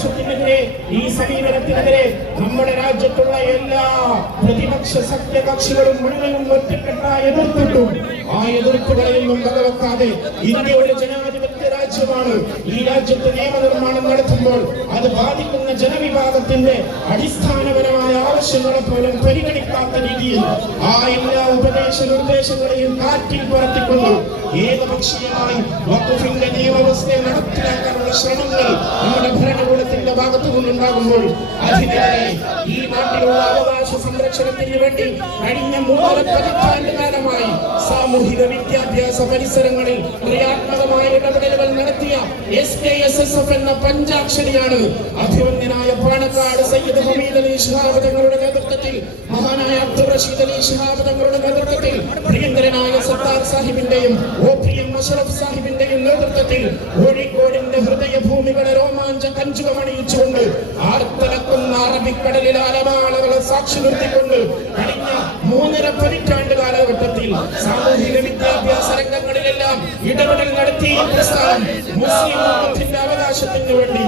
പക്ഷത്തിനെതിരെ ഈ സമീപനത്തിനെതിരെ നമ്മുടെ രാജ്യത്തുള്ള എല്ലാ പ്രതിപക്ഷ സഖ്യകക്ഷികളും മുഴുവനും ഒറ്റക്കെട്ടായി എതിർത്തിട്ടു ആ എതിർപ്പുകളെയൊന്നും വകവെക്കാതെ ഇന്ത്യയുടെ ജനാധിപത്യ രാജ്യമാണ്. ഈ രാജ്യത്ത് നിയമനിർമ്മാണം നടത്തുമ്പോൾ അത് ബാധിക്കുന്ന ജനവിഭാഗത്തിന്റെ അടിസ്ഥാനപരമായ ആവശ്യങ്ങളെ പോലും പരിഗണിക്കാത്ത രീതിയിൽ ആ എല്ലാ ഉപദേശ നിർദ്ദേശങ്ങളെയും കാറ്റിൽ പറത്തിക്കൊണ്ട് ഏകപക്ഷീയമായി വകുപ്പിന്റെ നിയമവ്യവസ്ഥയെ നടപ്പിലാക്കാനുള്ള ശ്രമങ്ങൾ നമ്മുടെ ഭരണകൂടത്തിന്റെ ഭാഗത്തു നിന്നുണ്ടാകുമ്പോൾ അതിനെതിരെ ഈ നാട്ടിലുള്ള അവകാശ സംരക്ഷണത്തിന് വേണ്ടി കഴിഞ്ഞ മൂന്നര പതിറ്റാണ്ട് കാലമായി സാമൂഹിക വിദ്യാഭ്യാസ പരിസരങ്ങളിൽ ക്രിയാത്മകമായ ഇടപെടലുകൾ നടത്തിയ S K S S F എന്ന പഞ്ചാക്ഷരിയാണ്. അഭിമന്യനായ പാണക്കാട് സയ്യിദ് ഹമീദ് അലി തങ്ങളുടെ നേതൃത്വത്തിൽ മഹാനായ അബ്ദുൾ റഷീദ് അലി തങ്ങളുടെ നേതൃത്വത്തിൽ പ്രിയങ്കരനായ സത്താർ സാഹിബിന്റെയും ഒ പി എം അഷറഫ് സാഹിബിന്റെയും നേതൃത്വത്തിൽ കോഴിക്കോടിന്റെ ഹൃദയഭൂമികളെ രോമാഞ്ച കഞ്ചുകമണിയിച്ചുകൊണ്ട് ആർത്തലക്കുന്ന അറബിക്കടലിൽ അലമാളകളെ സാക്ഷി നിർത്തിക്കൊണ്ട് മൂന്നര പതിറ്റാണ്ട് കാലഘട്ടത്തിൽ സാമൂഹിക വിദ്യാഭ്യാസ രംഗങ്ങളിലെല്ലാം ഇടപെടൽ നടത്തി പ്രസ്ഥാനം മുസ്ലിം അവകാശത്തിന് വേണ്ടി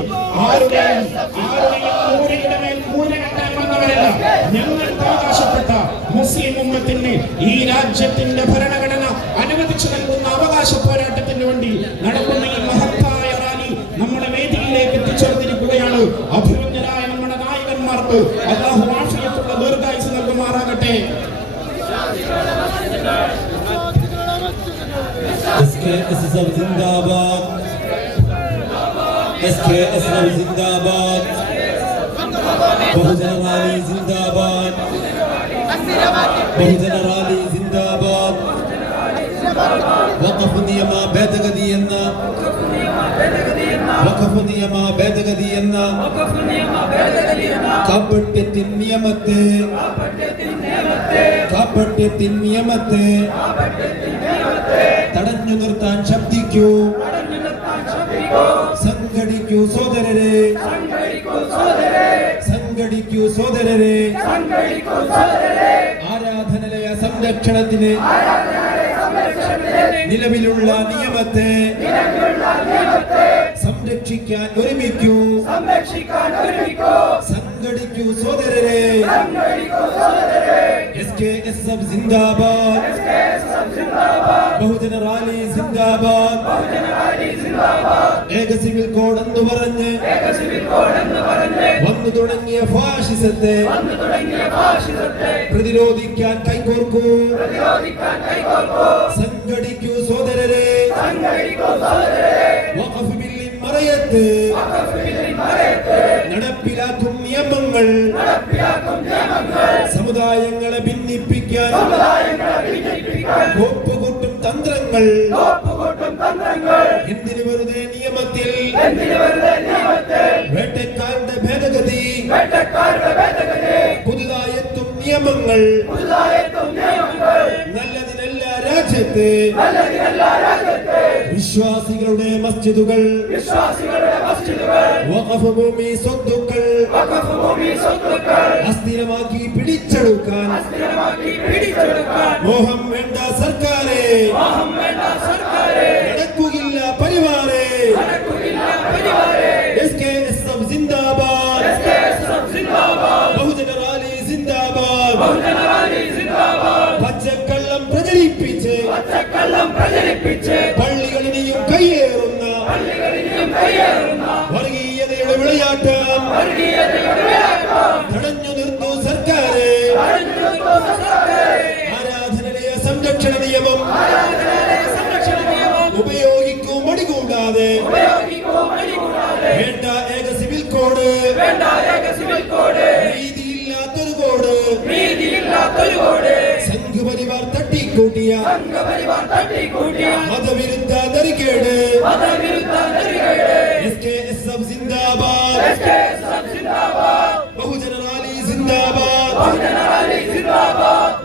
ഞങ്ങൾക്ക് അവകാശപ്പെട്ട മുസ്ലിം ഉമ്മത്തിന് ഈ രാജ്യത്തിന്റെ ഭരണഘടന അനുവദിച്ചു നൽകുന്ന അവകാശ പോരാട്ടത്തിന് വേണ്ടി നടക്കുന്ന ഈ മഹത്തായ റാലി നമ്മുടെ വേദിയിലേക്ക് എത്തിച്ചേർന്നിരിക്കുകയാണ്. അഭിമന്യരായ നമ്മുടെ നായകന്മാർക്ക് അള്ളാഹു എസ് എസ് എഫ് സിന്ദാബാദ് എസ് കെ എസ് എഫ് സിന്ദാബാദ് ബഹുജന റാലി സിന്ദാബാദ് ബഹുജന റാലി സിന്ദാബാദ് വഖഫ് നിയമ ഭേദഗതി എന്ന വഖഫ് നിയമ ഭേദഗതി എന്ന കാപ്പറ്റത്തിൻ നിയമത്തെ കാപ്പട്യത്തിൻ നിയമത്തെ തടഞ്ഞു നിർത്താൻ ശബ്ദിക്കൂ. സംഘടിക്കൂ സോദരരെ സംഘടിക്കൂ സോദരരെ ആരാധനാലയ സംരക്ഷണത്തിന് നിലവിലുള്ള നിയമത്തെ സംരക്ഷിക്കാൻ ഒരുമിക്കൂ. സംഘടിക്കൂ സോദരരെ എസ് കെ എസ് എഫ് സിന്ദാബാദ് ബഹുജന റാലി സിന്ദാബാദ് ഏക സിവിൽ കോഡ് എന്ന് പറഞ്ഞ് വന്നു തുടങ്ങിയ ഫാഷിസത്തെ പ്രതിരോധിക്കാൻ കൈകോർക്കൂ. സംഘടിക്കൂ സോദരരെ ബില്ലിൻ മറയത്ത് നടപ്പിലാക്കും നിയമങ്ങൾ സമുദായങ്ങളെ ഭിന്നിപ്പിക്കാൻ കോപ്പുകൂട്ടും തന്ത്രങ്ങൾ എന്തിനു വെറുതെ നിയമത്തിൽ വേട്ടക്കാരുടെ ഭേദഗതി പുതുതായെത്തും നിയമങ്ങൾ നല്ലതിനല്ല രാജ്യത്ത് വിശ്വാസികളുടെ മസ്ജിദുകൾ വഖഫ് ഭൂമി സ്വത്തുക്കൾ അസ്ഥിരമാക്കി പിടിച്ചെടുക്കാൻ മോഹം വേണ്ട സർക്കാരെ നടക്കുകയില്ല പരിവാരെ എസ് കെ എസ് എഫ് സിന്ദാബാദ് ബഹുജന റാലി സിന്ദാബാദ് പച്ചക്കള്ളം പ്രചരിപ്പിച്ച് പള്ളികളിനെയും കയ്യേറുന്ന വർഗീയതയുടെ വിളയാട്ടം തടഞ്ഞു തട്ടിക്കൂട്ടിയ മതവിരുദ്ധ എസ് എഫ് സിന്ദാബാദ്.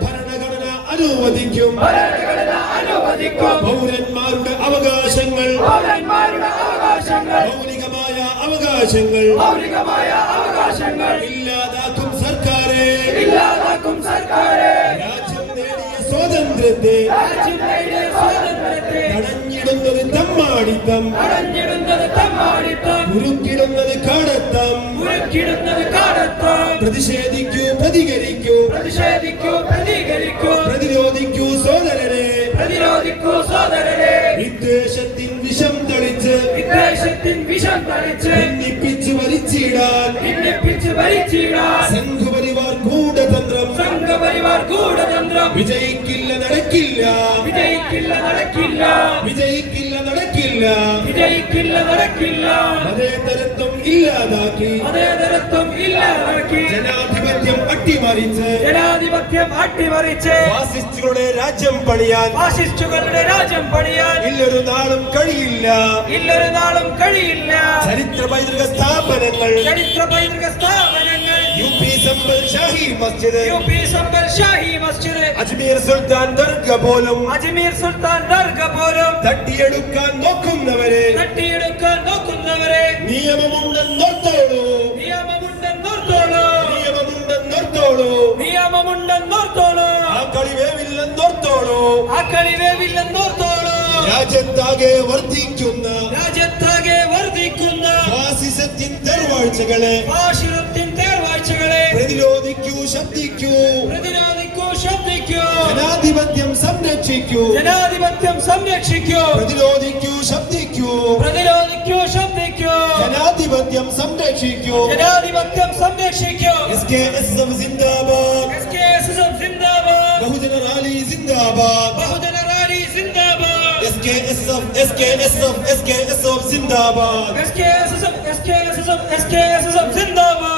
ഭരണഘടന അനുവദിക്കും. പൗരന്മാരുടെ അവകാശങ്ങൾ. മൗലികമായ അവകാശങ്ങൾ. ഇല്ലാതാക്കും സർക്കാരെ. ഇല്ലാതാക്കും നേടിയ സ്വാതന്ത്ര്യത്തെ തടഞ്ഞിടുന്നത് തമ്മാടി തെമ്മാടിത്തം ഉരുക്കിടുന്നത് കാടത്തം. പ്രതിഷേധിക്കൂ പ്രതികരിക്കൂ. പ്രതിഷേധിക്കൂ പ്രതികരിക്കൂ. പ്രതിരോധിക്കൂ സോദരരെ. പ്രതിരോധിക്കൂ സോദരരെ. വിദ്വേഷത്തിൻ വിഷം തളിച്ച് വിദ്വേഷത്തിൻ വിഷം തളിച്ച് ഭിന്നിപ്പിച്ച് വലിച്ചിടാൻ. ഭിന്നിപ്പിച്ച് വലിച്ചിടാൻ. സംഘപരിവാർ വിജയിക്കില്ല. നടക്കില്ല. വിജയിക്കില്ല നടക്കില്ല. വിജയിക്കില്ല നടക്കില്ല. വിജയിക്കില്ല നടക്കില്ല. മതേതരത്വം ഇല്ലാതാക്കി. മതേതരത്വം ഇല്ലാതാക്കി. ജനാധിപത്യം അട്ടിമറിച്ച്. ജനാധിപത്യം അട്ടിമറിച്ച്. ഫാസിസ്റ്റുകളുടെ രാജ്യം പണിയാൻ. ഫാസിസ്റ്റുകളുടെ രാജ്യം പണിയാൻ. ഇല്ലൊരു നാളും കഴിയില്ല. ഇല്ലൊരു നാളും കഴിയില്ല. ചരിത്ര പൈതൃക സ്ഥാപനങ്ങൾ. ചരിത്ര പൈതൃക സ്ഥാപനങ്ങൾ. യു പി സമ്പൽ ഷാഹി മസ്ജിദ്. യു പി സമ്പൽ ഷാഹി മസ്ജിദ്. അജ്മീർ സുൽത്താൻ ദർഗ പോലും. അജ്മീർ സുൽത്താൻ ദർഗ പോലും. തട്ടിയെടുക്കാൻ നോക്കുന്നവരെ. തട്ടിയെടുക്കാൻ നോക്കുന്നവരെ. നിയമമുണ്ടെന്നോർത്തോളൂ നിയമമുണ്ടെന്നോർത്തോളൂ നിയമമുണ്ടെന്നോർത്തോളൂ നിയമമുണ്ടെന്നോർത്തോളൂ ആ കളിവേവില്ലെന്നോർത്തോളൂ. ആ കളിവേവില്ലെന്നോർത്തോളൂ. രാജ്യത്താകെ വർദ്ധിക്കുന്ന രാജ്യത്താകെ വർദ്ധിക്കുന്ന ഫാസിസത്തിൻ ഭാഷിണത്തിൻ തേർവാഴ്ചകളെ പ്രതിരോധിക്കൂ ശബ്ദിക്കൂ പ്രതിരോധിക്കൂ ശബ്ദിക്കൂ ജനാധിപത്യം സംരക്ഷിക്കൂ. ജനാധിപത്യം സംരക്ഷിക്കൂ. പ്രതിരോധിക്കൂ ശബ്ദിക്കൂ പ്രതിരോധിക്കൂ ശബ്ദിക്കൂ ജനാധിപത്യം സംരക്ഷിക്കൂ. ജനാധിപത്യം സംരക്ഷിക്കൂ. എസ് കെ എസ് എം സിന്ദാബാദ്. എസ് കെ എസ് എം സിന്ദാബാദ്. ബഹുജന റാലി സിന്ദാബാദ്. ബഹുജന റാലി സിന്ദാബാദ്. S K S M S K S M S K S M സിന്ദാബാദ്. S K S M S K S M S K S M സിന്ദാബാദ്.